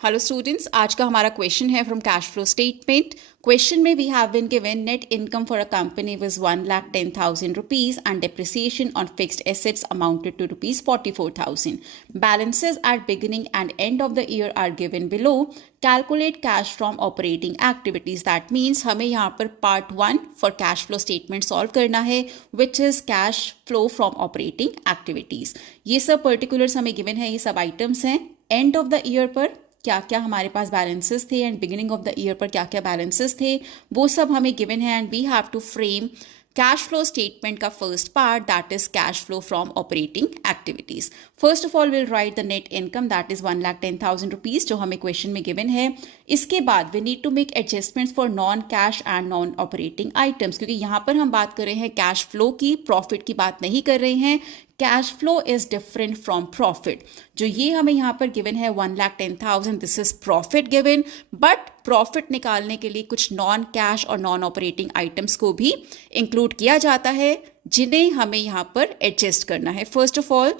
Hello students, आज का हमारा क्वेश्चन है from cash flow statement. Question में we have been given net income for a company was 1,10,000 rupees and depreciation on fixed assets amounted to rupees 44,000. Balances at beginning and end of the year are given below. Calculate cash from operating activities. That means हमें यहाँ पर part 1 for cash flow statement solve करना है, which is cash flow from operating activities. ये सब particulars हमें given है, ये सब आइटम्स हैं। एंड ऑफ द ईयर पर क्या क्या हमारे पास बैलेंसेस थे and beginning of the year पर क्या क्या बैलेंसेस थे, वो सब हमें गिवन है। And we have to frame cash flow statement का first part, that is cash flow from operating activities. First of all will write the net income, that is 1,10,000 rupees, जो हमें क्वेश्चन में given है। इसके बाद we need to make adjustments for non cash and non operating items, क्योंकि यहाँ पर हम बात कर रहे हैं कैश फ्लो की, प्रॉफिट की बात नहीं कर रहे हैं। Cash flow is different from profit. जो ये हमें यहाँ पर गिवन है 1,10,000, this is profit given, but profit निकालने के लिए कुछ नॉन कैश और नॉन ऑपरेटिंग आइटम्स को भी इंक्लूड किया जाता है, जिन्हें हमें यहाँ पर एडजस्ट करना है। फर्स्ट ऑफ ऑल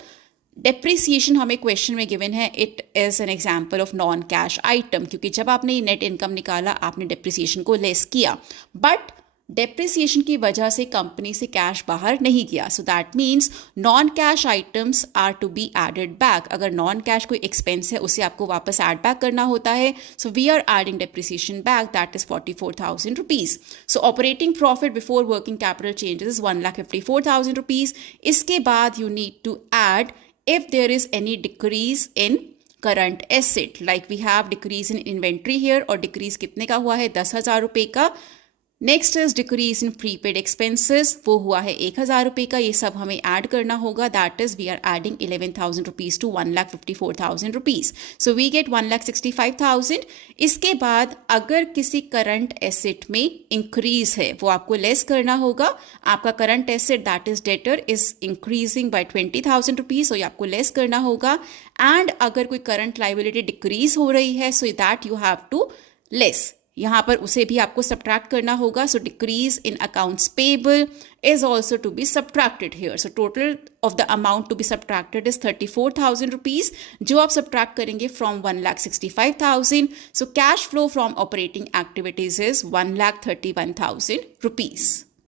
डेप्रिसिएशन हमें क्वेश्चन में गिवन है, it is an example of non cash item, क्योंकि जब आपने नेट इनकम निकाला आपने डेप्रिसिएशन को लेस किया, बट डेप्रिसिएशन की वजह से कंपनी से कैश बाहर नहीं गया। So that means non cash items are to be added back. अगर नॉन कैश कोई एक्सपेंस है उसे आपको वापस ऐड बैक करना होता है। So we are adding depreciation back, that is 44,000 rupees. So operating profit before working capital changes is 1,54,000 rupees. इसके बाद you need to add if there is any decrease in current asset, like we have decrease in inventory here, और decrease कितने का हुआ है, 10,000 रुपए का। Next is decrease in prepaid expenses, वो हुआ है 1,000 रुपए का। ये सब हमें ऐड करना होगा, that is we are adding 11,000 rupees to 1,54,000 rupees. So we get 1,65,000। इसके बाद अगर किसी करंट एसेट में इंक्रीज है वो आपको लेस करना होगा। आपका current asset that is debtor is increasing by 20,000 rupees, so ये आपको लेस करना होगा। एंड अगर कोई करंट लाइबिलिटी डिक्रीज हो रही है, so that you have to less, यहाँ पर उसे भी आपको सब्ट्रैक्ट करना होगा। So decrease in accounts payable is also to be subtracted here. So total of the amount to be subtracted is 34,000 rupees, जो आप सब्ट्रैक्ट करेंगे from 1,65,000। So cash flow from operating activities is 1,31,000 rupees.